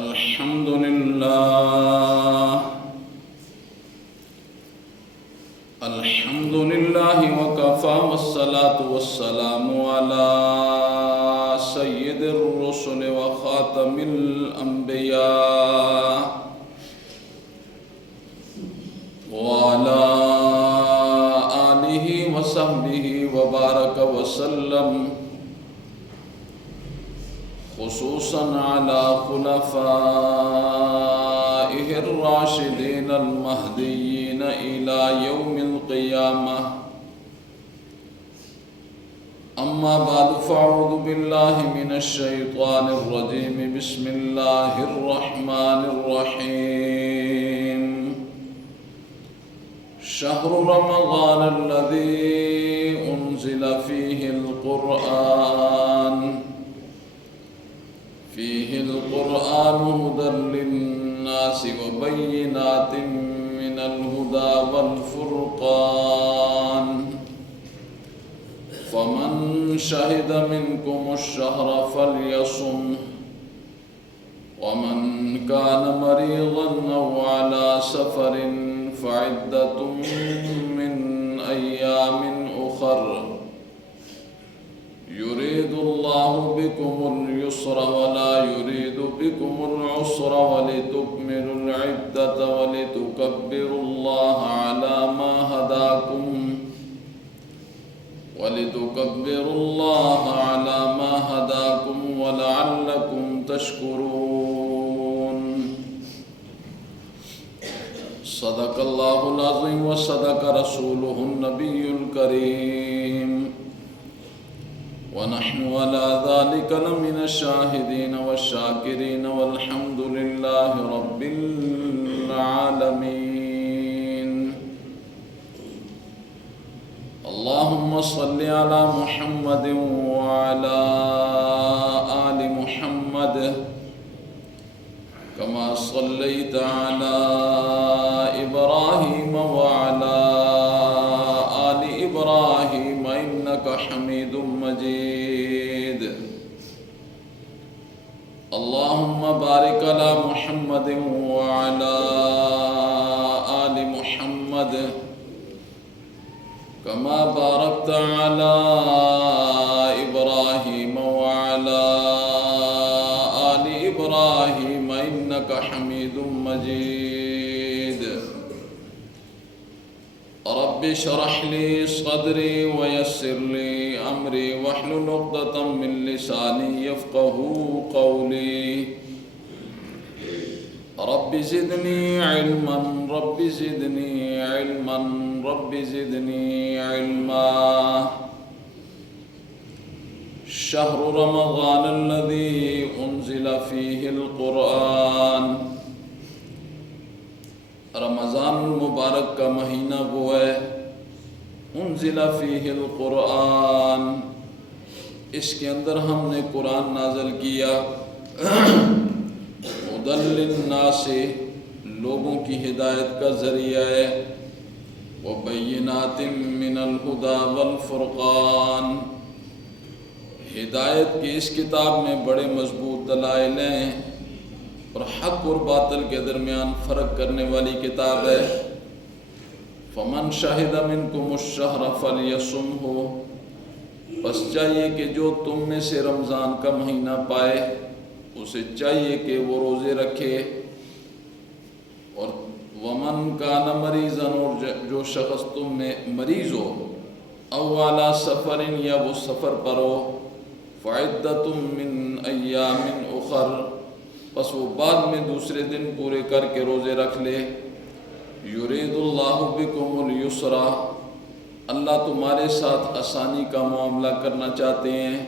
الحمد لله وكفى والصلاة والسلام على سيد الرسل وخاتم الأنبياء وعلى آله وصحبه وبارك وسلم، خصوصا على خلفائه الراشدين المهديين إلى يوم القيامة. أما بعد، فأعوذ بالله من الشيطان الرجيم. بسم الله الرحمن الرحيم. شهر رمضان الذي أنزل فيه القرآن هدى للناس وبينات من الهدى والفرقان، فمن شهد منكم الشهر فليصم، ومن كان مريضا أو على سفر فعدة من أيام أخر، يريد الله بكم اليسر ولا يريد بكم العسر، ولتكملوا العدة ولتكبروا الله على ما هداكم ولعلكم تشكرون. صدق الله العظيم وصدق رسوله النبي الكريم، ونحن على ذلك لمن الشاهدين والشاكرين، والحمد لله رب العالمين. اللهم صل على محمد وعلى آل محمد كما صليت على إبراهيم وعلى آل إبراهيم إنك حميد مجيد. اللهم بارك على محمد وعلى آل محمد كما باركت على إبراهيم وعلى آل إبراهيم إنك حميد مجيد. رب اشرح لي صدري ويسر لي أمري واحلل عقدة من لساني يفقهوا قولي. رب زدني علما رب زدني علما رب زدني علما. شهر رمضان الذي أنزل فيه القرآن. رمضان المبارک کا مہینہ وہ ہے انزل فیہ القرآن، اس کے اندر ہم نے قرآن نازل کیا. ہدی للناس، لوگوں کی ہدایت کا ذریعہ ہے. وبینات من الہدی والفرقان، ہدایت کی اس کتاب میں بڑے مضبوط دلائل ہیں اور حق اور باطل کے درمیان فرق کرنے والی کتاب ہے. فمن شہد منکم الشہر فلیصمہ، بس چاہیے کہ جو تم میں سے رمضان کا مہینہ پائے اسے چاہیے کہ وہ روزے رکھے. اور ومن کان مریضا، اور جو شخص تم میں مریض ہو، او علی سفر، یا وہ سفر پر ہو، فعدۃ من ایام اخر، پس وہ بعد میں دوسرے دن پورے کر کے روزے رکھ لے. یرید اللہ بکم الیسر، اللہ تمہارے ساتھ آسانی کا معاملہ کرنا چاہتے ہیں.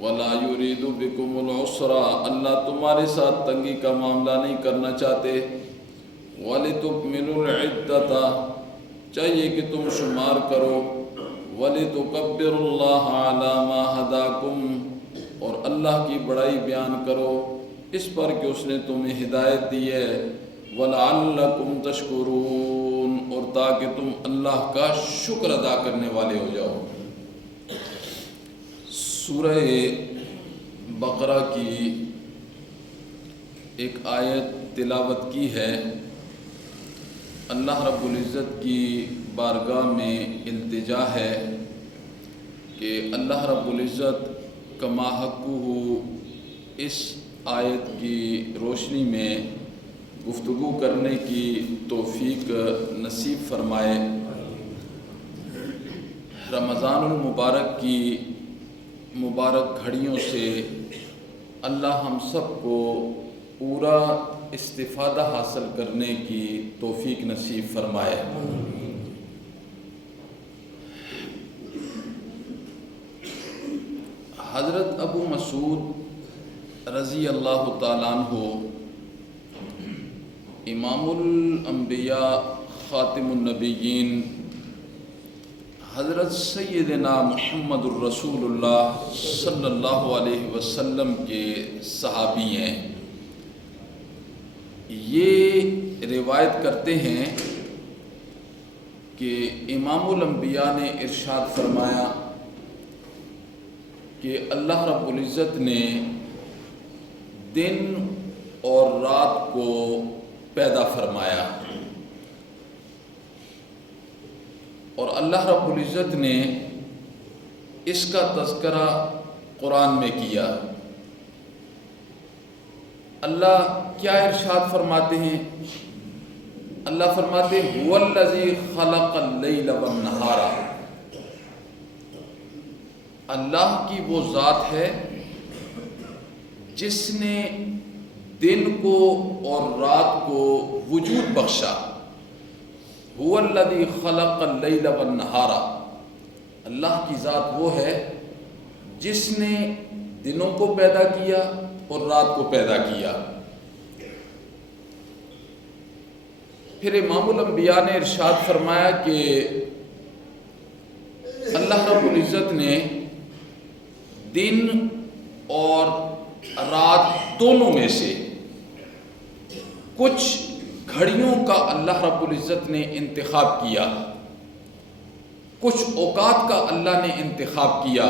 ولا یرید بکم العسر، اللہ تمہارے ساتھ تنگی کا معاملہ نہیں کرنا چاہتے. وَلِتُكْمِلُوا الْعِدَّةَ، چاہیے کہ تم شمار کرو. وَلِتُكَبِّرُوا اللَّهَ عَلَى مَا هَدَاكُمْ، اور اللہ کی بڑائی بیان کرو اس پر کہ اس نے تمہیں ہدایت دی ہے. وَلَعَلَّكُمْ تَشْكُرُونَ، اور تاکہ تم اللہ کا شکر ادا کرنے والے ہو جاؤ. سورہ بقرہ کی ایک آیت تلاوت کی ہے، اللہ رب العزت کی بارگاہ میں التجا ہے کہ اللہ رب العزت کما حقہ اس آیت کی روشنی میں گفتگو کرنے کی توفیق نصیب فرمائے۔ رمضان المبارک کی مبارک گھڑیوں سے اللہ ہم سب کو پورا استفادہ حاصل کرنے کی توفیق نصیب فرمائے۔ حضرت ابو مسعود رضی اللہ تعالیٰ عنہ امام الانبیاء خاتم النبیین حضرت سیدنا محمد الرسول اللہ صلی اللہ علیہ وسلم کے صحابی ہیں۔ یہ روایت کرتے ہیں کہ امام الانبیاء نے ارشاد فرمایا کہ اللہ رب العزت نے دن اور رات کو پیدا فرمایا، اور اللہ رب العزت نے اس کا تذکرہ قرآن میں کیا۔ اللہ کیا ارشاد فرماتے ہیں؟ اللہ فرماتے ہیں هُوَ الَّذِي خَلَقَ اللَّيْلَ وَالنَّهَارَ، اللہ کی وہ ذات ہے جس نے دن کو اور رات کو وجود بخشا۔ هُوَ الَّذِي خَلَقَ اللَّيْلَ وَالنَّهَارَ، اللہ کی ذات وہ ہے جس نے دنوں کو پیدا کیا اور رات کو پیدا کیا۔ پھر امام الانبیاء نے ارشاد فرمایا کہ اللہ رب العزت نے دن اور رات دونوں میں سے کچھ گھڑیوں کا اللہ رب العزت نے انتخاب کیا، کچھ اوقات کا اللہ نے انتخاب کیا،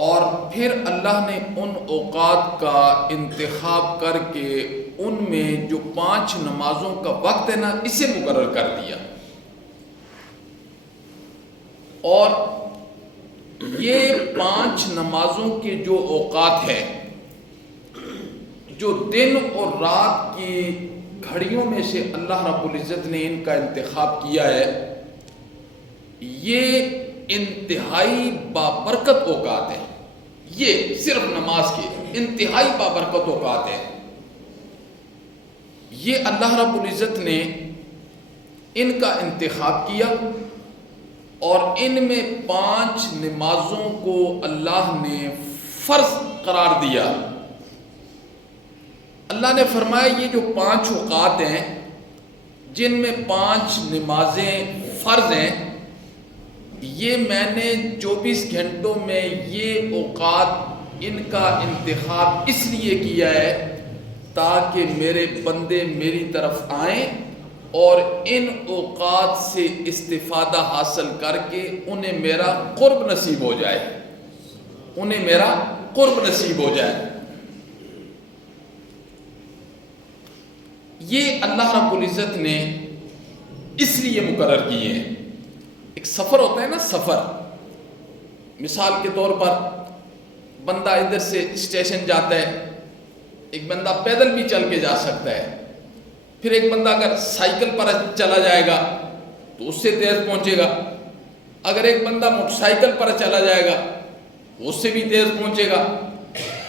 اور پھر اللہ نے ان اوقات کا انتخاب کر کے ان میں جو 5 نمازوں کا وقت ہے نا اسے مقرر کر دیا۔ اور یہ 5 نمازوں کے جو اوقات ہیں، جو دن اور رات کی گھڑیوں میں سے اللہ رب العزت نے ان کا انتخاب کیا ہے، یہ انتہائی بابرکت اوقات ہیں۔ یہ صرف نماز کے انتہائی بابرکت اوقات ہیں۔ یہ اللہ رب العزت نے ان کا انتخاب کیا، اور ان میں 5 نمازوں کو اللہ نے فرض قرار دیا۔ اللہ نے فرمایا یہ جو 5 اوقات ہیں جن میں 5 نمازیں فرض ہیں، یہ میں نے 24 گھنٹوں میں یہ اوقات ان کا انتخاب اس لیے کیا ہے تاکہ میرے بندے میری طرف آئیں اور ان اوقات سے استفادہ حاصل کر کے انہیں میرا قرب نصیب ہو جائے، انہیں میرا قرب نصیب ہو جائے۔ یہ اللہ رب العزت نے اس لیے مقرر کیے ہیں۔ ایک سفر ہوتا ہے نا، سفر، مثال کے طور پر بندہ ادھر سے اسٹیشن جاتا ہے، ایک بندہ پیدل بھی چل کے جا سکتا ہے، پھر ایک بندہ اگر سائیکل پر چلا جائے گا تو اس سے تیز پہنچے گا، اگر ایک بندہ موٹر سائیکل پر چلا جائے گا اس سے بھی تیز پہنچے گا،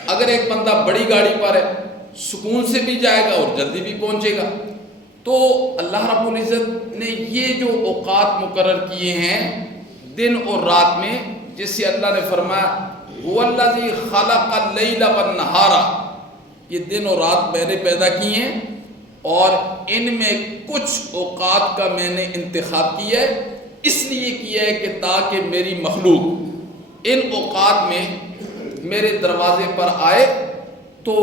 اگر ایک بندہ بڑی گاڑی پر ہے سکون سے بھی جائے گا اور جلدی بھی پہنچے گا۔ تو اللہ رب العزت نے یہ جو اوقات مقرر کیے ہیں دن اور رات میں، جس سے اللہ نے فرمایا هُوَ الَّذِي خَلَقَ اللَّيْلَ وَالنَّهَارَ، یہ دن اور رات میں نے پیدا کیے ہیں، اور ان میں کچھ اوقات کا میں نے انتخاب کیا ہے، اس لیے کیا ہے کہ تاکہ میری مخلوق ان اوقات میں میرے دروازے پر آئے تو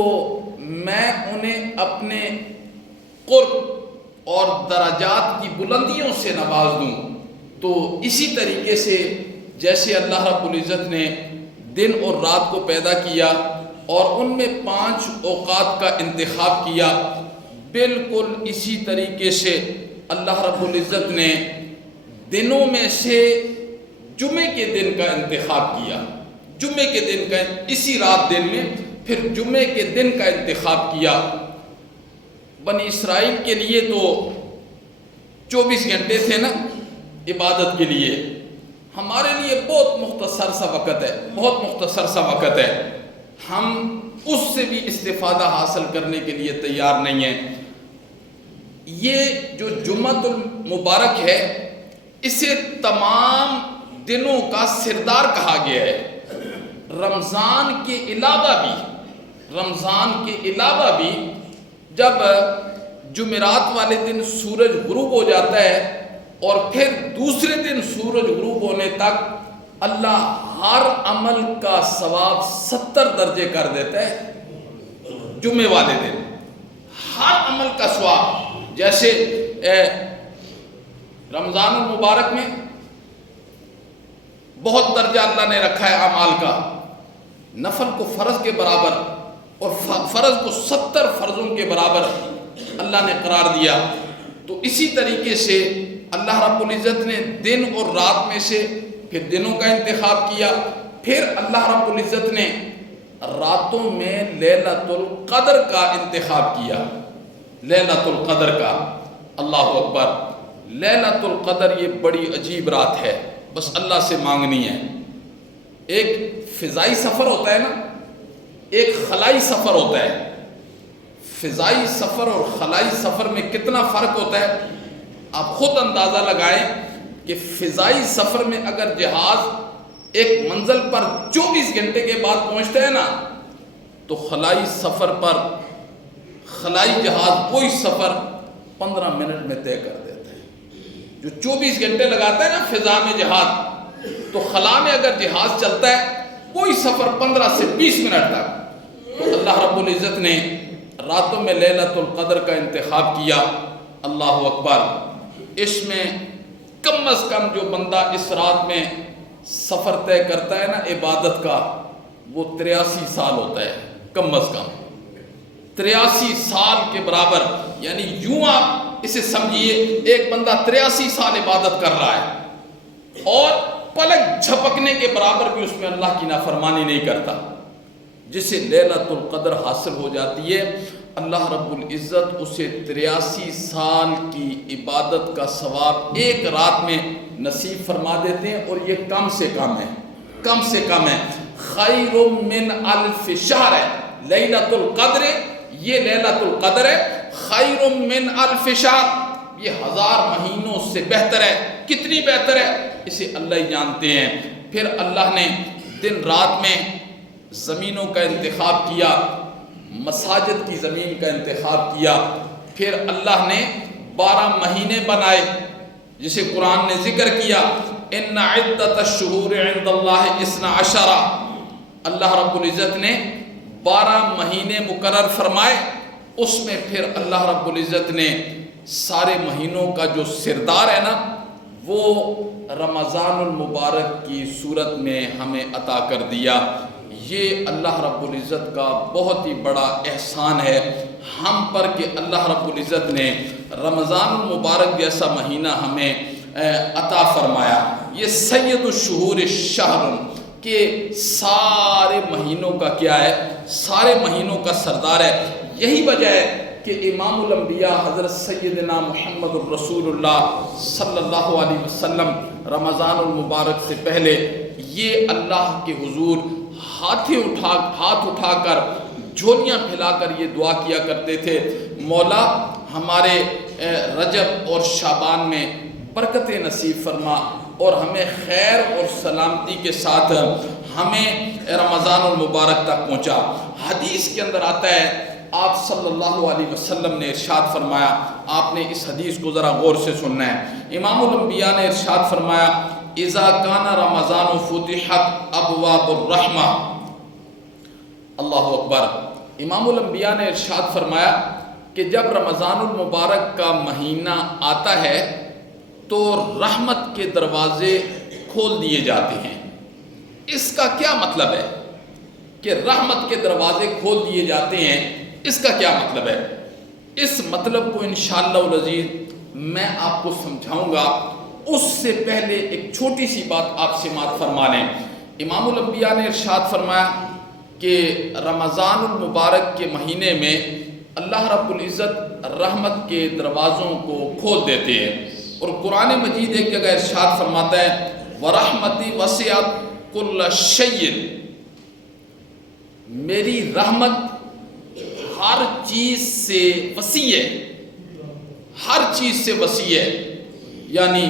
میں انہیں اپنے قرب اور درجات کی بلندیوں سے نواز دوں۔ تو اسی طریقے سے جیسے اللہ رب العزت نے دن اور رات کو پیدا کیا اور ان میں 5 اوقات کا انتخاب کیا۔ بالکل اسی طریقے سے اللہ رب العزت نے دنوں میں سے جمعے کے دن کا انتخاب کیا، جمعے کے دن کا، اسی رات دن میں پھر جمعے کے دن کا انتخاب کیا۔ بنی اسرائیل کے لیے تو 24 گھنٹے تھے نا عبادت کے لیے، ہمارے لیے بہت مختصر سا وقت ہے، بہت مختصر سا وقت ہے، ہم اس سے بھی استفادہ حاصل کرنے کے لیے تیار نہیں ہیں۔ یہ جو جمعۃ المبارک ہے اسے تمام دنوں کا سردار کہا گیا ہے۔ رمضان کے علاوہ بھی جب جمعرات والے دن سورج غروب ہو جاتا ہے اور پھر دوسرے دن سورج غروب ہونے تک اللہ ہر عمل کا ثواب 70 درجے کر دیتا ہے۔ جمعے والے دن ہر عمل کا ثواب، جیسے رمضان المبارک میں بہت درجہ اللہ نے رکھا ہے اعمال کا، نفل کو فرض کے برابر اور فرض کو 70 فرضوں کے برابر اللہ نے قرار دیا۔ تو اسی طریقے سے اللہ رب العزت نے دن اور رات میں سے پھر دنوں کا انتخاب کیا، پھر اللہ رب العزت نے راتوں میں لیلۃ القدر کا انتخاب کیا، لیلۃ القدر کا۔ اللہ اکبر، لیلۃ القدر یہ بڑی عجیب رات ہے، بس اللہ سے مانگنی ہے۔ ایک فضائی سفر ہوتا ہے نا، ایک خلائی سفر ہوتا ہے۔ فضائی سفر اور خلائی سفر میں کتنا فرق ہوتا ہے آپ خود اندازہ لگائیں کہ فضائی سفر میں اگر جہاز ایک منزل پر 24 گھنٹے کے بعد پہنچتا ہے نا، تو خلائی سفر پر خلائی جہاز وہی سفر 15 منٹ میں طے کر دیتا ہے۔ جو 24 گھنٹے لگاتا ہے نا فضا میں جہاز، تو خلا میں اگر جہاز چلتا ہے وہی سفر 15 سے 20 منٹ تک۔ تو اللہ رب العزت نے راتوں میں لیلۃ القدر کا انتخاب کیا۔ اللہ اکبر، اس میں کم از کم جو بندہ اس رات میں سفر طے کرتا ہے نا عبادت کا، وہ 83 سال ہوتا ہے، کم از کم 83 سال کے برابر۔ یعنی یوں آپ اسے سمجھیے ایک بندہ 83 سال عبادت کر رہا ہے اور پلک جھپکنے کے برابر بھی اس میں اللہ کی نافرمانی نہیں کرتا۔ جسے لیلۃ القدر حاصل ہو جاتی ہے، اللہ رب العزت اسے 83 سال کی عبادت کا ثواب ایک رات میں نصیب فرما دیتے ہیں، اور یہ کم سے کم ہے، کم سے کم ہے۔ خیر من الف شہر ہے لیلۃ القدر، یہ لیلۃ القدر ہے، خیر من الف شہر، یہ 1000 مہینوں سے بہتر ہے۔ کتنی بہتر ہے اسے اللہ ہی جانتے ہیں۔ پھر اللہ نے دن رات میں زمینوں کا انتخاب کیا، مساجد کی زمین کا انتخاب کیا، پھر اللہ نے 12 مہینے بنائے، جسے قرآن نے ذکر کیا، ان عدت الشہور عند اللہ 12، اللہ رب العزت نے 12 مہینے مقرر فرمائے۔ اس میں پھر اللہ رب العزت نے سارے مہینوں کا جو سردار ہے نا، وہ رمضان المبارک کی صورت میں ہمیں عطا کر دیا۔ یہ اللہ رب العزت کا بہت ہی بڑا احسان ہے ہم پر کہ اللہ رب العزت نے رمضان المبارک جیسا مہینہ ہمیں عطا فرمایا۔ یہ سید الشہور الشہر، کہ سارے مہینوں کا کیا ہے، سارے مہینوں کا سردار ہے۔ یہی وجہ ہے کہ امام الانبیاء حضرت سیدنا محمد الرسول اللہ صلی اللہ علیہ وسلم رمضان المبارک سے پہلے یہ اللہ کے حضور ہاتھ اٹھا کر جھولیاں پھیلا کر یہ دعا کیا کرتے تھے، مولا ہمارے رجب اور شعبان میں برکتیں نصیب فرما اور ہمیں خیر اور سلامتی کے ساتھ ہمیں رمضان المبارک تک پہنچا۔ حدیث کے اندر آتا ہے، آپ صلی اللہ علیہ وسلم نے ارشاد فرمایا، آپ نے اس حدیث کو ذرا غور سے سننا ہے۔ امام الانبیاء نے ارشاد فرمایا، اذا کان رمضان فتحت ابواب الرحمہ۔ اللہ اکبر، امام الانبیاء نے ارشاد فرمایا کہ جب رمضان المبارک کا مہینہ آتا ہے تو رحمت کے دروازے کھول دیے جاتے ہیں۔ اس کا کیا مطلب ہے کہ رحمت کے دروازے کھول دیے جاتے ہیں، اس کا کیا مطلب ہے؟ اس مطلب کو انشاءاللہ العزیز میں آپ کو سمجھاؤں گا۔ اس سے پہلے ایک چھوٹی سی بات آپ سماعت فرما لیں۔ امام الانبیاء نے ارشاد فرمایا کہ رمضان المبارک کے مہینے میں اللہ رب العزت رحمت کے دروازوں کو کھول دیتے ہیں، اور قرآن مجید ایک جگہ ارشاد فرماتا ہے وَرَحْمَتِي وَسِعَتْ كُلَّ شَيْءٍ، میری رحمت ہر چیز سے وسیع ہے، ہر چیز سے وسیع ہے، یعنی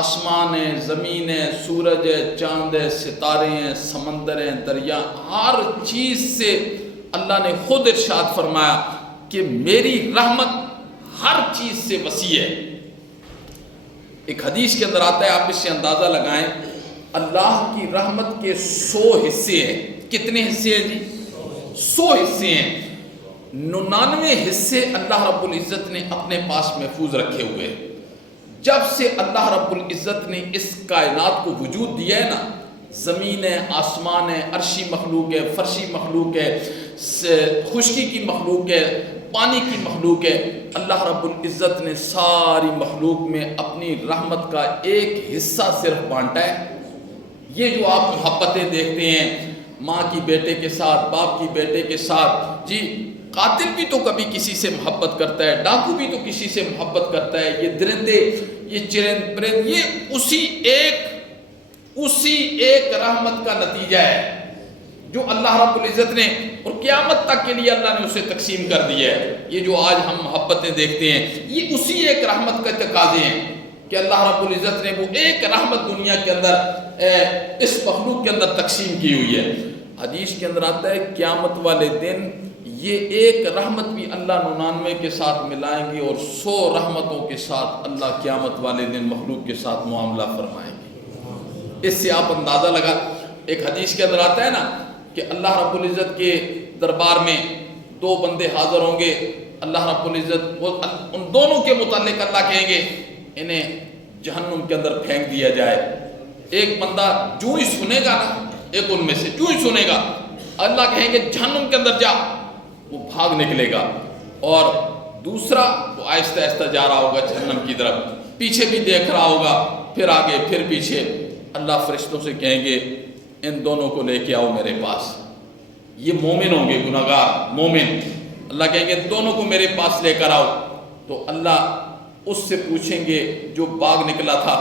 آسمان ہے، زمین ہے، سورج ہے، چاند ہے، ستارے ہیں، سمندر ہیں، دریا، ہر چیز سے اللہ نے خود ارشاد فرمایا کہ میری رحمت ہر چیز سے وسیع ہے۔ ایک حدیث کے اندر آتا ہے، آپ اس سے اندازہ لگائیں، اللہ کی رحمت کے 100 حصے ہیں۔ کتنے حصے ہیں جی؟ 100 حصے ہیں۔ 99 حصے اللہ رب العزت نے اپنے پاس محفوظ رکھے ہوئے ہیں۔ جب سے اللہ رب العزت نے اس کائنات کو وجود دیا ہے نا، زمین ہے، آسمان ہے، عرشی مخلوق ہے، فرشی مخلوق ہے، خشکی کی مخلوق ہے، پانی کی مخلوق ہے، اللہ رب العزت نے ساری مخلوق میں اپنی رحمت کا ایک حصہ صرف بانٹا ہے۔ یہ جو آپ محبتیں دیکھتے ہیں ماں کی بیٹے کے ساتھ، باپ کی بیٹے کے ساتھ، جی قاتل بھی تو کبھی کسی سے محبت کرتا ہے، ڈاکو بھی تو کسی سے محبت کرتا ہے، یہ درندے، یہ چرند پرند، یہ اسی ایک رحمت کا نتیجہ ہے جو اللہ رب العزت نے، اور قیامت تک کے لیے اللہ نے اسے تقسیم کر دیا ہے۔ یہ جو آج ہم محبتیں دیکھتے ہیں، یہ اسی ایک رحمت کا تقاضے ہیں کہ اللہ رب العزت نے وہ ایک رحمت دنیا کے اندر اس مخلوق کے اندر تقسیم کی ہوئی ہے۔ حدیث کے اندر آتا ہے قیامت والے دن یہ ایک رحمت بھی اللہ 99 کے ساتھ ملائیں گے، اور 100 رحمتوں کے ساتھ اللہ قیامت والے دن مخلوق کے ساتھ معاملہ فرمائیں گے۔ اس سے آپ اندازہ لگا، ایک حدیث کے اندر آتا ہے نا کہ اللہ رب العزت کے دربار میں 2 بندے حاضر ہوں گے، اللہ رب العزت ان دونوں کے متعلق اللہ کہیں گے انہیں جہنم کے اندر پھینک دیا جائے۔ ایک بندہ جو ہی سنے گا نا، ایک ان میں سے جو ہی سنے گا، اللہ کہیں گے جہنم کے اندر جا، وہ بھاگ نکلے گا، اور دوسرا وہ آہستہ آہستہ جا رہا ہوگا جہنم کی طرف، پیچھے بھی دیکھ رہا ہوگا، پھر آگے پھر پیچھے۔ اللہ فرشتوں سے کہیں گے ان دونوں کو لے کے آؤ میرے پاس۔ یہ مومن ہوں گے، گناہگار مومن، اللہ کہیں گے دونوں کو میرے پاس لے کر آؤ۔ تو اللہ اس سے پوچھیں گے جو بھاگ نکلا تھا،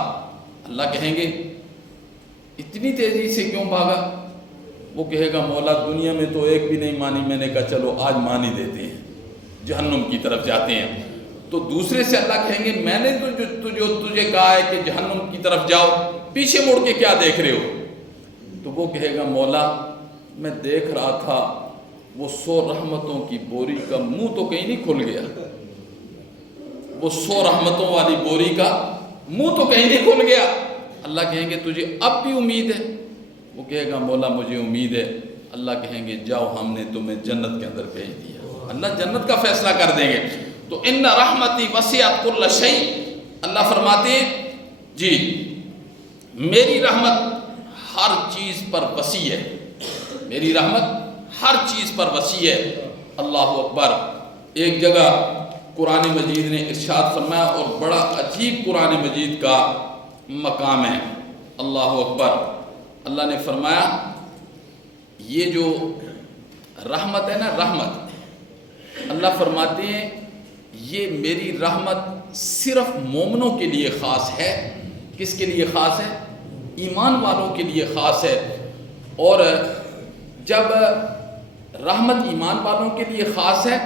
اللہ کہیں گے اتنی تیزی سے کیوں بھاگا؟ وہ کہے گا مولا دنیا میں تو ایک بھی نہیں مانی، میں نے کہا چلو آج مان ہی دیتے ہیں، جہنم کی طرف جاتے ہیں۔ تو دوسرے سے اللہ کہیں گے میں نے جو تجھے کہا ہے کہ جہنم کی طرف جاؤ، پیچھے مڑ کے کیا دیکھ رہے ہو؟ تو وہ کہے گا مولا میں دیکھ رہا تھا وہ 100 رحمتوں کی بوری کا منہ تو کہیں نہیں کھل گیا، وہ 100 رحمتوں والی بوری کا منہ تو کہیں نہیں کھل گیا۔ اللہ کہیں گے تجھے اب بھی امید ہے؟ وہ کہے گا مولا مجھے امید ہے۔ اللہ کہیں گے جاؤ ہم نے تمہیں جنت کے اندر بھیج دیا، اللہ جنت کا فیصلہ کر دیں گے۔ تو ان رحمتی وسعت کل شیء، اللہ فرماتے ہیں جی میری رحمت ہر چیز پر وسیع ہے، میری رحمت ہر چیز پر وسیع ہے۔ اللہ اکبر۔ ایک جگہ قرآن مجید نے ارشاد فرمایا، اور بڑا عجیب قرآن مجید کا مقام ہے، اللہ اکبر۔ اللہ نے فرمایا یہ جو رحمت ہے نا، رحمت، اللہ فرماتے ہیں یہ میری رحمت صرف مومنوں کے لیے خاص ہے۔ کس کے لیے خاص ہے؟ ایمان والوں کے لیے خاص ہے۔ اور جب رحمت ایمان والوں کے لیے خاص ہے،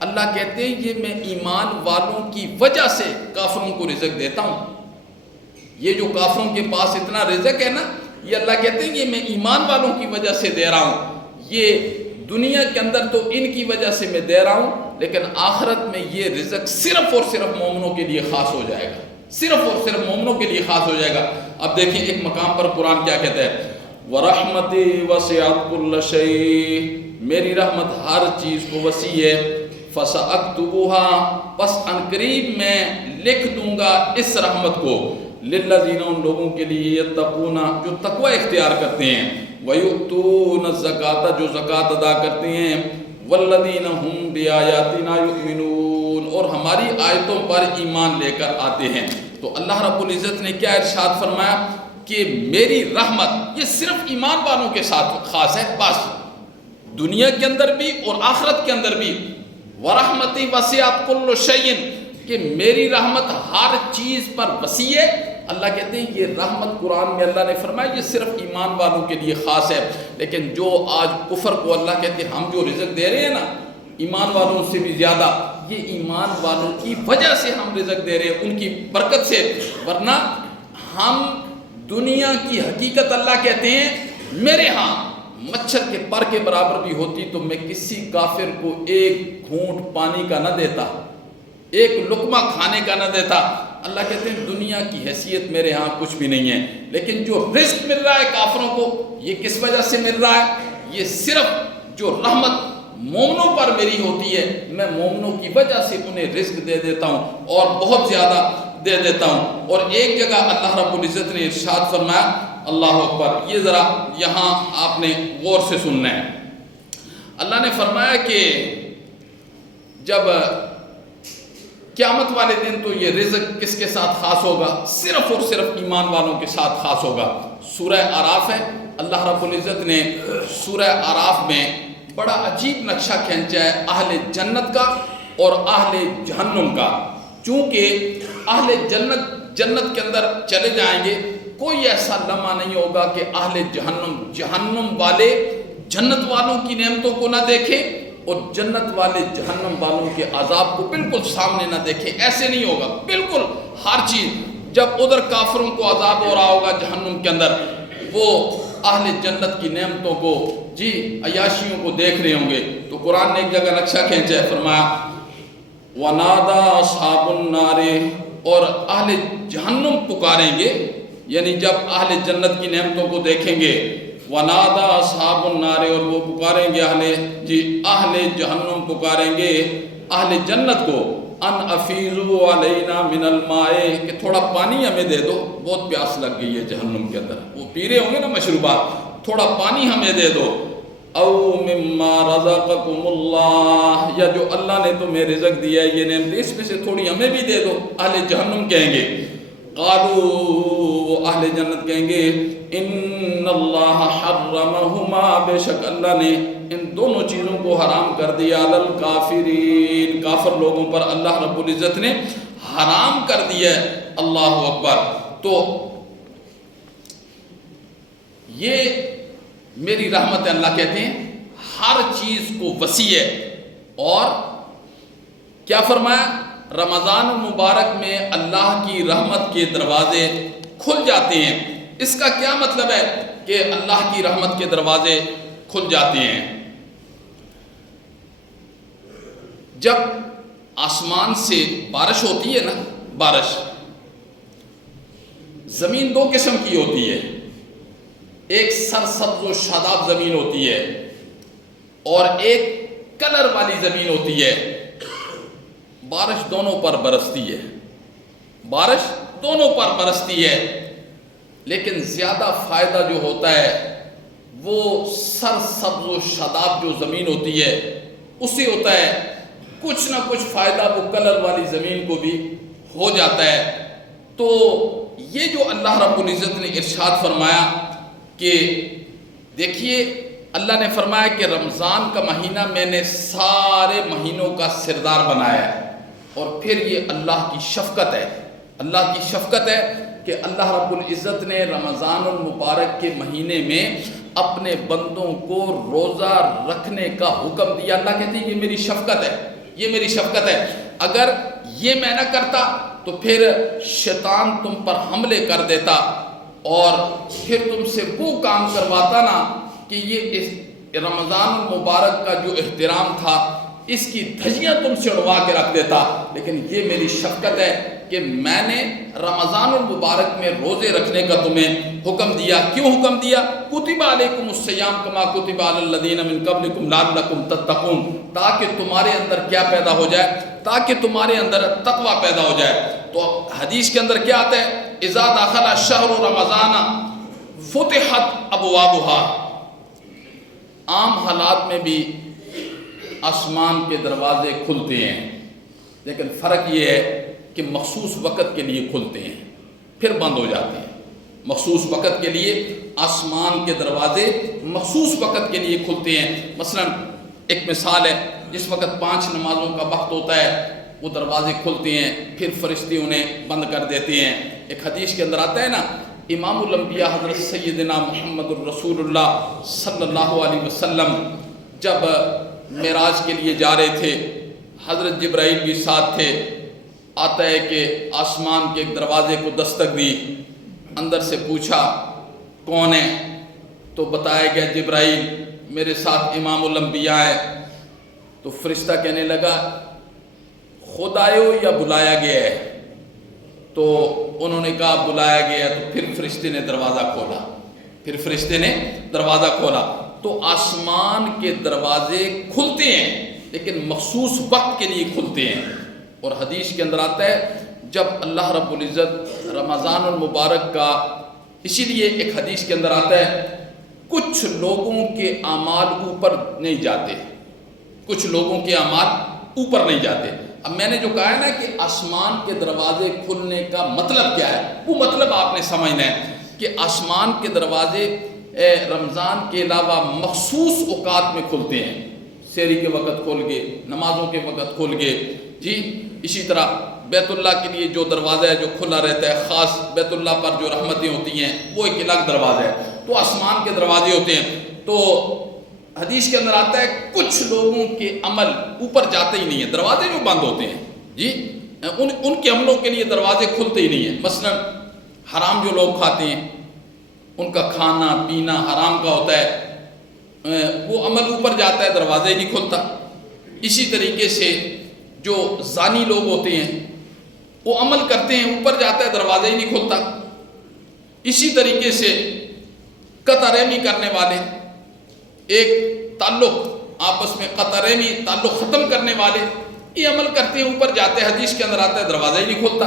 اللہ کہتے ہیں یہ میں ایمان والوں کی وجہ سے کافروں کو رزق دیتا ہوں۔ یہ جو کافروں کے پاس اتنا رزق ہے نا، یہ اللہ کہتے ہیں یہ میں ایمان والوں کی وجہ سے دے رہا ہوں۔ یہ دنیا کے اندر تو ان کی وجہ سے میں دے رہا ہوں، لیکن آخرت میں یہ رزق صرف اور صرف مومنوں کے لیے خاص ہو جائے گا، صرف اور صرف مومنوں کے لیے خاص ہو جائے گا۔ اب دیکھیں ایک مقام پر قرآن کیا کہتا ہے، وَرَحْمَتِي وَسِعَتْ كُلَّ شَيْءٍ، میری رحمت ہر چیز کو وسیع ہے، فَسَأَكْتُبُهَا، پس عنقریب میں لکھ دوں گا اس رحمت کو، لِلَّذِينَ، ان لوگوں کے لیے، يَتَّقُونَ، جو تقوی اختیار کرتے ہیں، وَيُؤْتُونَ الزَّكَاةَ جو زکوٰۃ ادا کرتے ہیں، وَالَّذِينَ هُمْ بِآيَاتِنَا يُؤْمِنُونَ اور ہماری آیتوں پر ایمان لے کر آتے ہیں۔ تو اللہ رب العزت نے کیا ارشاد فرمایا کہ میری رحمت یہ صرف ایمان والوں کے ساتھ خاص ہے، بس دنیا کے اندر بھی اور آخرت کے اندر بھی۔ وَرَحْمَتِي وَسِعَتْ كُلَّ شَيْءٍ کہ میری رحمت ہر چیز پر وسیع ہے۔ اللہ کہتے ہیں یہ رحمت قرآن میں اللہ نے فرمایا یہ صرف ایمان والوں کے لیے خاص ہے، لیکن جو آج کفر کو اللہ کہتے ہیں ہم جو رزق دے رہے ہیں نا ایمان والوں سے بھی زیادہ، یہ ایمان والوں کی وجہ سے ہم رزق دے رہے ہیں، ان کی برکت سے، ورنہ ہم دنیا کی حقیقت اللہ کہتے ہیں میرے ہاں مچھر کے پر کے برابر بھی ہوتی تو میں کسی کافر کو ایک گھونٹ پانی کا نہ دیتا، ایک لقمہ کھانے کا نہ دیتا۔ اللہ کہتے ہیں دنیا کی حیثیت میرے ہاں کچھ بھی نہیں ہے، لیکن جو رزق مل رہا ہے کافروں کو یہ کس وجہ سے مل رہا ہے؟ یہ صرف جو رحمت مومنوں پر میری ہوتی ہے، میں مومنوں کی وجہ سے انہیں رزق دے دیتا ہوں اور بہت زیادہ دے دیتا ہوں۔ اور ایک جگہ اللہ رب العزت نے ارشاد فرمایا، اللہ اکبر، یہ ذرا یہاں آپ نے غور سے سننا ہے۔ اللہ نے فرمایا کہ جب قیامت والے دن تو یہ رزق کس کے ساتھ خاص ہوگا؟ صرف اور صرف ایمان والوں کے ساتھ خاص ہوگا۔ سورہ اعراف ہے، اللہ رب العزت نے سورہ اعراف میں بڑا عجیب نقشہ کھینچا ہے اہل جنت کا اور اہل جہنم کا۔ چونکہ اہل جنت کے اندر چلے جائیں گے، کوئی ایسا لمحہ نہیں ہوگا کہ اہل جہنم والے جنت والوں کی نعمتوں کو نہ دیکھیں اور جنت والے جہنم والوں کے عذاب کو بالکل سامنے نہ دیکھیں، ایسے نہیں ہوگا۔ بالکل ہر چیز، جب ادھر کافروں کو عذاب ہو رہا ہوگا جہنم کے اندر، وہ اہل جنت کی نعمتوں کو، عیاشیوں کو دیکھ رہے ہوں گے۔ تو قرآن نے ایک جگہ نقشہ کھینچا ہے، فرمایا وَنَادَى أَصْحَابُ النَّارِ اور اہل جہنم پکاریں گے، یعنی جب اہل جنت کی نعمتوں کو دیکھیں گے، وَنَادَى أَصْحَابُ النَّارِ اور وہ پکاریں گے اہل جہنم پکاریں گے اہل جنت کو، ان افیضوا علینا من الماء کہ تھوڑا پانی ہمیں دے دو، بہت پیاس لگ گئی ہے جہنم کے اندر، وہ پی رہے ہوں گے نا مشروبات، تھوڑا پانی ہمیں دے دو، او مما رزقکم اللہ یا جو اللہ نے تمہیں رزق دیا ہے یہ نعمت اس میں سے تھوڑی ہمیں بھی دے دو۔ اہل جہنم کہیں گے، قالوا وہ اہل جنت کہیں گے ان اللہ حرمہما بے شک اللہ نے ان دونوں چیزوں کو حرام کر دیا، علی الکافرین کافر لوگوں پر اللہ رب العزت نے حرام کر دیا ہے۔ اللہ اکبر۔ تو یہ میری رحمت ہے، اللہ کہتے ہیں ہر چیز کو وسیع ہے۔ اور کیا فرمایا؟ رمضان المبارک میں اللہ کی رحمت کے دروازے کھل جاتے ہیں۔ اس کا کیا مطلب ہے کہ اللہ کی رحمت کے دروازے کھل جاتے ہیں؟ جب آسمان سے بارش ہوتی ہے نا، بارش، زمین دو قسم کی ہوتی ہے، ایک سرسبز و شاداب زمین ہوتی ہے اور ایک کلر والی زمین ہوتی ہے۔ بارش دونوں پر برستی ہے، بارش دونوں پر برستی ہے، لیکن زیادہ فائدہ جو ہوتا ہے وہ سرسبز و شاداب جو زمین ہوتی ہے اسے ہوتا ہے، کچھ نہ کچھ فائدہ وہ کلر والی زمین کو بھی ہو جاتا ہے۔ تو یہ جو اللہ رب العزت نے ارشاد فرمایا کہ دیکھیے اللہ نے فرمایا کہ رمضان کا مہینہ میں نے سارے مہینوں کا سردار بنایا ہے، اور پھر یہ اللہ کی شفقت ہے، اللہ کی شفقت ہے کہ اللہ رب العزت نے رمضان المبارک کے مہینے میں اپنے بندوں کو روزہ رکھنے کا حکم دیا۔ اللہ کہتے ہیں یہ میری شفقت ہے، یہ میری شفقت ہے۔ اگر یہ میں نہ کرتا تو پھر شیطان تم پر حملے کر دیتا اور پھر تم سے وہ کام کرواتا نا کہ یہ رمضان المبارک کا جو احترام تھا اس کی دھجیاں تم سے اڑوا کے رکھ دیتا۔ لیکن یہ میری شفقت ہے کہ میں نے رمضان المبارک میں روزے رکھنے کا تمہیں حکم دیا۔ کیوں حکم دیا؟ کتب علیکم الصیام کما کتب علی الذین من قبلکم لعلکم تتقون، تاکہ تمہارے اندر کیا پیدا ہو جائے؟ تاکہ تمہارے اندر تقوی پیدا ہو جائے۔ تو حدیث کے اندر کیا آتا ہے؟ اذا دخل الشہر رمضان فتحت ابوابها، عام حالات میں بھی آسمان کے دروازے کھلتے ہیں، لیکن فرق یہ ہے کہ مخصوص وقت کے لیے کھلتے ہیں پھر بند ہو جاتے ہیں۔ مخصوص وقت کے لیے آسمان کے دروازے مخصوص وقت کے لیے کھلتے ہیں۔ مثلا ایک مثال ہے، جس وقت 5 نمازوں کا وقت ہوتا ہے وہ دروازے کھلتے ہیں، پھر فرشتے انہیں بند کر دیتے ہیں۔ ایک حدیث کے اندر آتا ہے نا، امام الانبیاء حضرت سیدنا محمد الرسول اللہ صلی اللہ علیہ وسلم جب معراج کے لیے جا رہے تھے، حضرت جبرائیل بھی ساتھ تھے۔ آتا ہے کہ آسمان کے ایک دروازے کو دستک دی، اندر سے پوچھا کون ہے، تو بتایا گیا جبرائیل، میرے ساتھ امام الانبیاء ہے۔ تو فرشتہ کہنے لگا خود آئے ہو یا بلایا گیا ہے؟ تو انہوں نے کہا بلایا گیا ہے۔ تو پھر فرشتے نے دروازہ کھولا، تو آسمان کے دروازے کھلتے ہیں لیکن مخصوص وقت کے لیے کھلتے ہیں۔ اور حدیث کے اندر آتا ہے جب اللہ رب العزت رمضان المبارک کا، اسی لیے ایک حدیث کے اندر آتا ہے کچھ لوگوں کے اعمال اوپر نہیں جاتے، کچھ لوگوں کے اعمال اوپر نہیں جاتے۔ اب میں نے جو کہا ہے نا کہ آسمان کے دروازے کھلنے کا مطلب کیا ہے، وہ مطلب آپ نے سمجھنا ہے کہ آسمان کے دروازے رمضان کے علاوہ مخصوص اوقات میں کھلتے ہیں، سحری کے وقت کھول گئے، نمازوں کے وقت کھول گئے جی۔ اسی طرح بیت اللہ کے لیے جو دروازہ ہے جو کھلا رہتا ہے، خاص بیت اللہ پر جو رحمتیں ہوتی ہیں وہ ایک الگ دروازہ ہے، تو آسمان کے دروازے ہوتے ہیں۔ تو حدیث کے اندر آتا ہے کچھ لوگوں کے عمل اوپر جاتے ہی نہیں ہیں، دروازے جو بند ہوتے ہیں جی، ان کے عملوں کے لیے دروازے کھلتے ہی نہیں ہیں۔ مثلا حرام جو لوگ کھاتے ہیں، ان کا کھانا پینا حرام کا ہوتا ہے، وہ عمل اوپر جاتا ہے، دروازہ ہی نہیں کھلتا۔ اسی طریقے سے جو زانی لوگ ہوتے ہیں وہ عمل کرتے ہیں، اوپر جاتا ہے، دروازہ ہی نہیں کھلتا۔ اسی طریقے سے قطع رحمی کرنے والے، ایک تعلق آپس میں قطع رحمی تعلق ختم کرنے والے، یہ عمل کرتے ہیں، اوپر جاتے ہیں، حدیث کے اندر آتا ہے دروازہ ہی نہیں کھلتا۔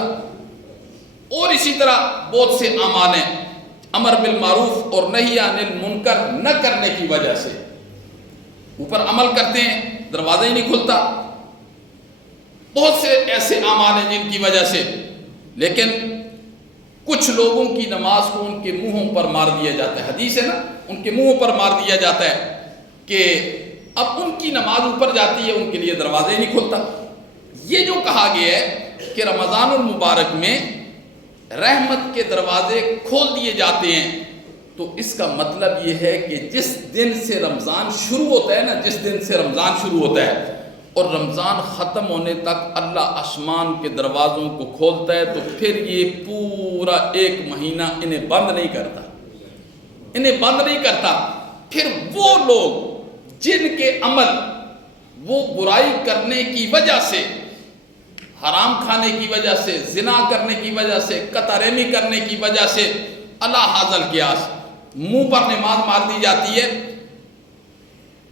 اور اسی طرح بہت سے اعمال ہیں، امر بالمعروف اور نہی عن المنکر نہ کرنے کی وجہ سے اوپر عمل کرتے ہیں، دروازہ ہی نہیں کھلتا۔ بہت سے ایسے اعمال ہیں جن کی وجہ سے، لیکن کچھ لوگوں کی نماز کو ان کے منہوں پر مار دیا جاتا ہے، حدیث ہے نا، ان کے منہوں پر مار دیا جاتا ہے کہ اب ان کی نماز اوپر جاتی ہے، ان کے لیے دروازہ ہی نہیں کھلتا۔ یہ جو کہا گیا ہے کہ رمضان المبارک میں رحمت کے دروازے کھول دیے جاتے ہیں، تو اس کا مطلب یہ ہے کہ جس دن سے رمضان شروع ہوتا ہے نا، جس دن سے رمضان شروع ہوتا ہے اور رمضان ختم ہونے تک اللہ آسمان کے دروازوں کو کھولتا ہے، تو پھر یہ پورا 1 مہینہ انہیں بند نہیں کرتا۔ پھر وہ لوگ جن کے عمل وہ برائی کرنے کی وجہ سے، حرام کھانے کی وجہ سے، زنا کرنے کی وجہ سے، قطع رحمی کرنے کی وجہ سے، اللہ حاضل قیاس، منہ پر نماز مار دی جاتی ہے،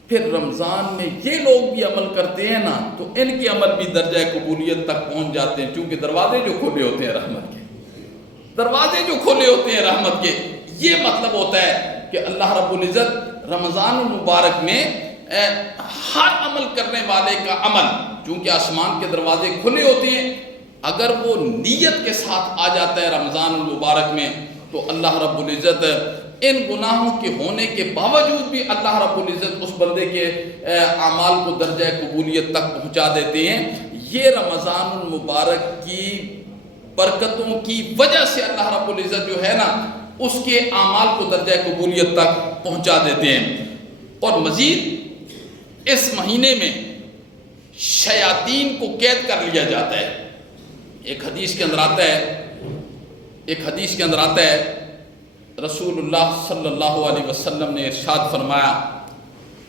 پھر رمضان میں یہ لوگ بھی عمل کرتے ہیں نا، تو ان کے عمل بھی درجہ قبولیت تک پہنچ جاتے ہیں، چونکہ دروازے جو کھولے ہوتے ہیں رحمت کے، دروازے جو کھولے ہوتے ہیں رحمت کے، یہ مطلب ہوتا ہے کہ اللہ رب العزت رمضان المبارک میں ہر عمل کرنے والے کا عمل، چونکہ آسمان کے دروازے کھلے ہوتے ہیں، اگر وہ نیت کے ساتھ آ جاتا ہے رمضان المبارک میں، تو اللہ رب العزت ان گناہوں کے ہونے کے باوجود بھی اللہ رب العزت اس بندے کے اعمال کو درجہ قبولیت تک پہنچا دیتے ہیں۔ یہ رمضان المبارک کی برکتوں کی وجہ سے اللہ رب العزت جو ہے نا، اس کے اعمال کو درجہ قبولیت تک پہنچا دیتے ہیں۔ اور مزید اس مہینے میں شیاطین کو قید کر لیا جاتا ہے۔ ایک حدیث کے اندر آتا ہے رسول اللہ صلی اللہ علیہ وسلم نے ارشاد فرمایا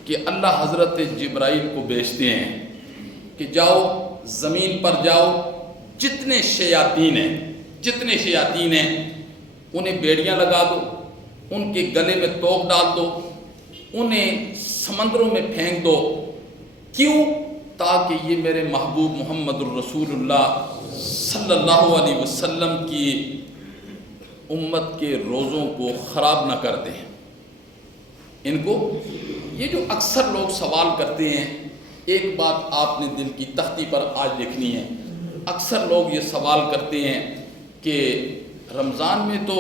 کہ اللہ حضرت جبرائیل کو بھیجتے ہیں کہ جاؤ زمین پر جاؤ، جتنے شیاطین ہیں انہیں بیڑیاں لگا دو، ان کے گلے میں توق ڈال دو، انہیں سمندروں میں پھینک دو۔ کیوں؟ تاکہ یہ میرے محبوب محمد الرسول اللہ صلی اللہ علیہ وسلم کی امت کے روزوں کو خراب نہ کر دیں، ان کو یہ جو اکثر لوگ سوال کرتے ہیں، ایک بات آپ نے دل کی تختی پر آج لکھنی ہے۔ اکثر لوگ یہ سوال کرتے ہیں کہ رمضان میں تو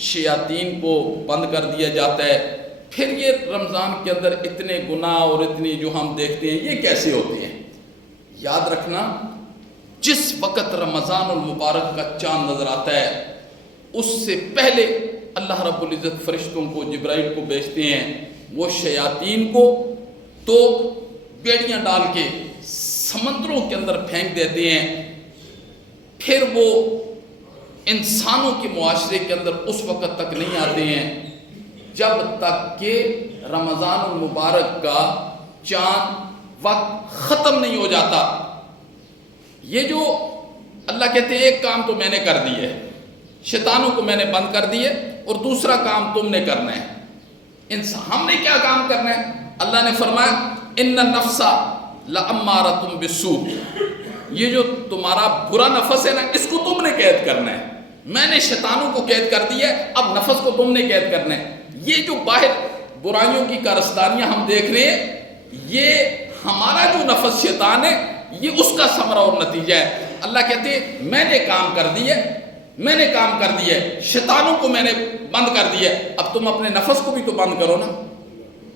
شیاطین کو بند کر دیا جاتا ہے، پھر یہ رمضان کے اندر اتنے گناہ اور اتنی جو ہم دیکھتے ہیں یہ کیسے ہوتے ہیں؟ یاد رکھنا، جس وقت رمضان المبارک کا چاند نظر آتا ہے اس سے پہلے اللہ رب العزت فرشتوں کو، جبرائیل کو بھیجتے ہیں، وہ شیاطین کو تو بیڑیاں ڈال کے سمندروں کے اندر پھینک دیتے ہیں، پھر وہ انسانوں کے معاشرے کے اندر اس وقت تک نہیں آتے ہیں جب تک کہ رمضان المبارک کا چاند وقت ختم نہیں ہو جاتا۔ یہ جو اللہ کہتے ہیں ایک کام تو میں نے کر دی ہے، شیطانوں کو میں نے بند کر دیے، اور دوسرا کام تم نے کرنا ہے۔ ہم نے کیا کام کرنا ہے؟ اللہ نے فرمایا ان النفس لامارۃ بالسوء، یہ جو تمہارا برا نفس ہے نا، اس کو تم نے قید کرنا ہے۔ میں نے شیطانوں کو قید کر دیا ہے، اب نفس کو تم نے قید کرنا ہے۔ یہ جو باہر برائیوں کی کارستانیاں ہم دیکھ رہے ہیں، یہ ہمارا جو نفس شیطان ہے، یہ اس کا ثمرہ اور نتیجہ ہے۔ اللہ کہتے ہیں میں نے کام کر دی ہے، میں نے کام کر دی ہے، شیطانوں کو میں نے بند کر دیا ہے، اب تم اپنے نفس کو بھی تو بند کرو نا،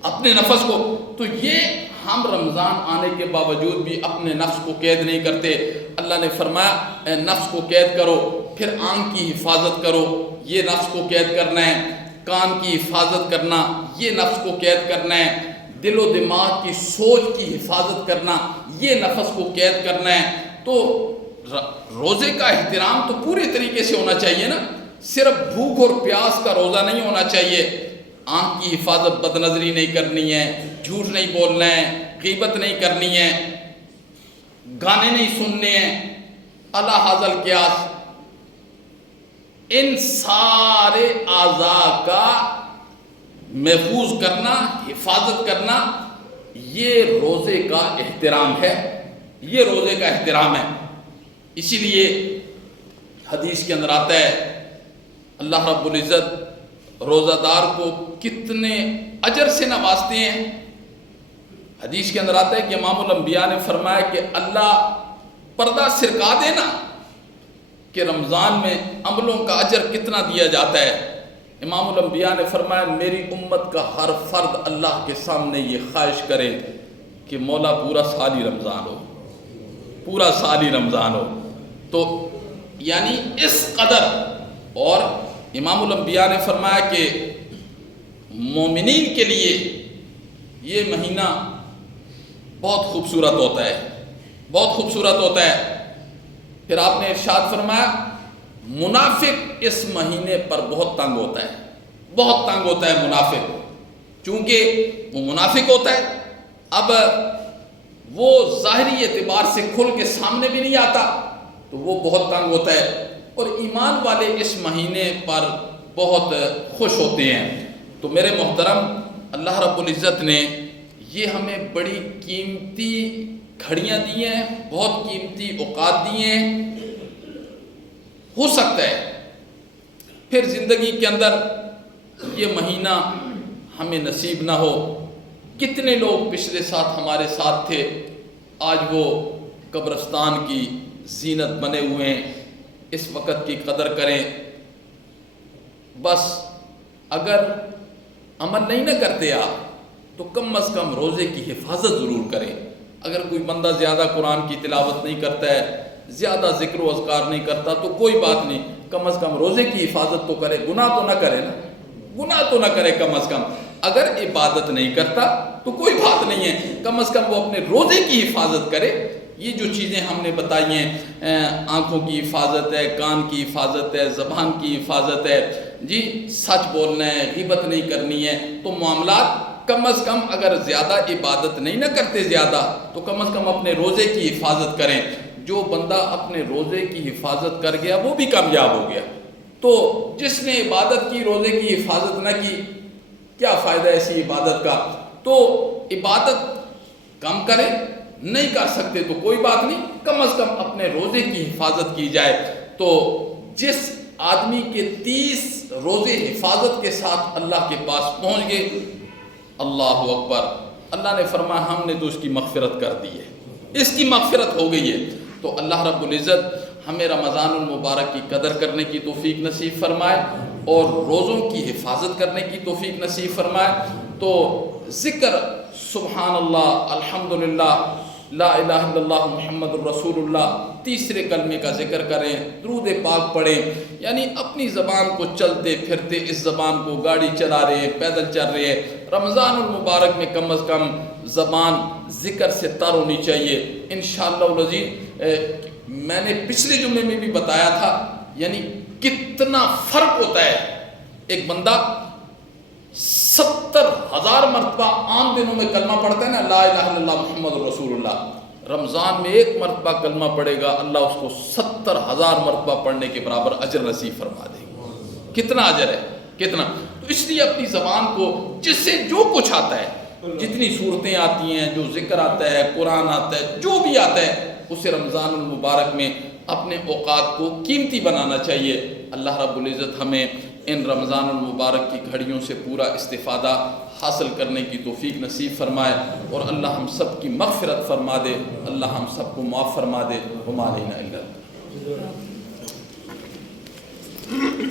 اپنے نفس کو۔ تو یہ ہم رمضان آنے کے باوجود بھی اپنے نفس کو قید نہیں کرتے۔ اللہ نے فرمایا اے نفس کو قید کرو، پھر آنکھ کی حفاظت کرو، یہ نفس کو قید کرنا ہے، کان کی حفاظت کرنا، یہ نفس کو قید کرنا ہے، دل و دماغ کی سوچ کی حفاظت کرنا، یہ نفس کو قید کرنا ہے۔ تو روزے کا احترام تو پورے طریقے سے ہونا چاہیے نا، صرف بھوک اور پیاس کا روزہ نہیں ہونا چاہیے۔ آنکھ کی حفاظت، بد نظری نہیں کرنی ہے، جھوٹ نہیں بولنا ہے، غیبت نہیں کرنی ہے، گانے نہیں سننے ہیں، الا حاضل قیاس، ان سارے اعضاء کا محفوظ کرنا، حفاظت کرنا، یہ روزے کا احترام ہے، یہ روزے کا احترام ہے۔ اسی لیے حدیث کے اندر آتا ہے اللہ رب العزت روزہ دار کو کتنے اجر سے نوازتے ہیں۔ حدیث کے اندر آتا ہے کہ امام الانبیاء نے فرمایا کہ اللہ پردہ سرکا دینا کہ رمضان میں عملوں کا اجر کتنا دیا جاتا ہے۔ امام الانبیاء نے فرمایا میری امت کا ہر فرد اللہ کے سامنے یہ خواہش کرے کہ مولا پورا سال ہی رمضان ہو، پورا سال ہی رمضان ہو۔ تو یعنی اس قدر، اور امام الانبیاء نے فرمایا کہ مومنین کے لیے یہ مہینہ بہت خوبصورت ہوتا ہے، بہت خوبصورت ہوتا ہے۔ پھر آپ نے ارشاد فرمایا منافق اس مہینے پر بہت تنگ ہوتا ہے، بہت تنگ ہوتا ہے منافق، چونکہ وہ منافق ہوتا ہے، اب وہ ظاہری اعتبار سے کھل کے سامنے بھی نہیں آتا، تو وہ بہت تنگ ہوتا ہے، اور ایمان والے اس مہینے پر بہت خوش ہوتے ہیں۔ تو میرے محترم، اللہ رب العزت نے یہ ہمیں بڑی قیمتی گھڑیاں دی ہیں، بہت قیمتی اوقات دیے ہیں۔ ہو سکتا ہے پھر زندگی کے اندر یہ مہینہ ہمیں نصیب نہ ہو۔ کتنے لوگ پچھلے ساتھ ہمارے ساتھ تھے، آج وہ قبرستان کی زینت بنے ہوئے ہیں۔ اس وقت کی قدر کریں۔ بس اگر عمل نہیں نہ کرتے آپ تو کم از کم روزے کی حفاظت ضرور کریں۔ اگر کوئی بندہ زیادہ قرآن کی تلاوت نہیں کرتا ہے، زیادہ ذکر و اذکار نہیں کرتا تو کوئی بات نہیں، کم از کم روزے کی حفاظت تو کرے، گناہ تو نہ کرے نا، گناہ تو نہ کرے کم از کم۔ اگر عبادت نہیں کرتا تو کوئی بات نہیں ہے، کم از کم وہ اپنے روزے کی حفاظت کرے۔ یہ جو چیزیں ہم نے بتائی ہیں، آنکھوں کی حفاظت ہے، کان کی حفاظت ہے، زبان کی حفاظت ہے، جی سچ بولنا ہے، غیبت نہیں کرنی ہے، تو معاملات کم از کم اگر زیادہ عبادت نہیں نہ کرتے زیادہ تو کم از کم اپنے روزے کی حفاظت کریں۔ جو بندہ اپنے روزے کی حفاظت کر گیا وہ بھی کامیاب ہو گیا۔ تو جس نے عبادت کی روزے کی حفاظت نہ کی، کیا فائدہ ایسی عبادت کا؟ تو عبادت کم کرے، نہیں کر سکتے تو کوئی بات نہیں، کم از کم اپنے روزے کی حفاظت کی جائے۔ تو جس آدمی کے 30 روزے حفاظت کے ساتھ اللہ کے پاس پہنچ گئے، اللہ اکبر، اللہ نے فرمایا ہم نے تو اس کی مغفرت کر دی ہے، اس کی مغفرت ہو گئی ہے۔ تو اللہ رب العزت ہمیں رمضان المبارک کی قدر کرنے کی توفیق نصیب فرمائے اور روزوں کی حفاظت کرنے کی توفیق نصیب فرمائے۔ تو ذکر سبحان اللہ، الحمدللہ، لا الہ الا اللہ محمد الرسول اللہ، تیسرے کلمے کا ذکر کریں، درود پاک پڑھیں، یعنی اپنی زبان کو چلتے پھرتے، اس زبان کو گاڑی چلا رہے ہیں، پیدل چل رہے ہیں، رمضان المبارک میں کم از کم زبان ذکر سے تر ہونی چاہیے انشاءاللہ العزیز۔ میں نے پچھلے جمعے میں بھی بتایا تھا یعنی کتنا فرق ہوتا ہے، ایک بندہ 70,000 مرتبہ عام دنوں میں کلمہ پڑھتا ہے نا، لا الہ الا اللہ محمد رسول اللہ، رمضان میں 1 مرتبہ کلمہ پڑھے گا، اللہ اس کو 70,000 مرتبہ پڑھنے کے برابر اجر نصیب فرما دے گا۔ کتنا اجر ہے، کتنا! تو اس لیے اپنی زبان کو جس سے جو کچھ آتا ہے، جتنی صورتیں آتی ہیں، جو ذکر آتا ہے، قرآن آتا ہے، جو بھی آتا ہے، اسے رمضان المبارک میں اپنے اوقات کو قیمتی بنانا چاہیے۔ اللہ رب العزت ہمیں ان رمضان المبارک کی گھڑیوں سے پورا استفادہ حاصل کرنے کی توفیق نصیب فرمائے اور اللہ ہم سب کی مغفرت فرما دے، اللہ ہم سب کو معاف فرما دے۔ وما علینا الا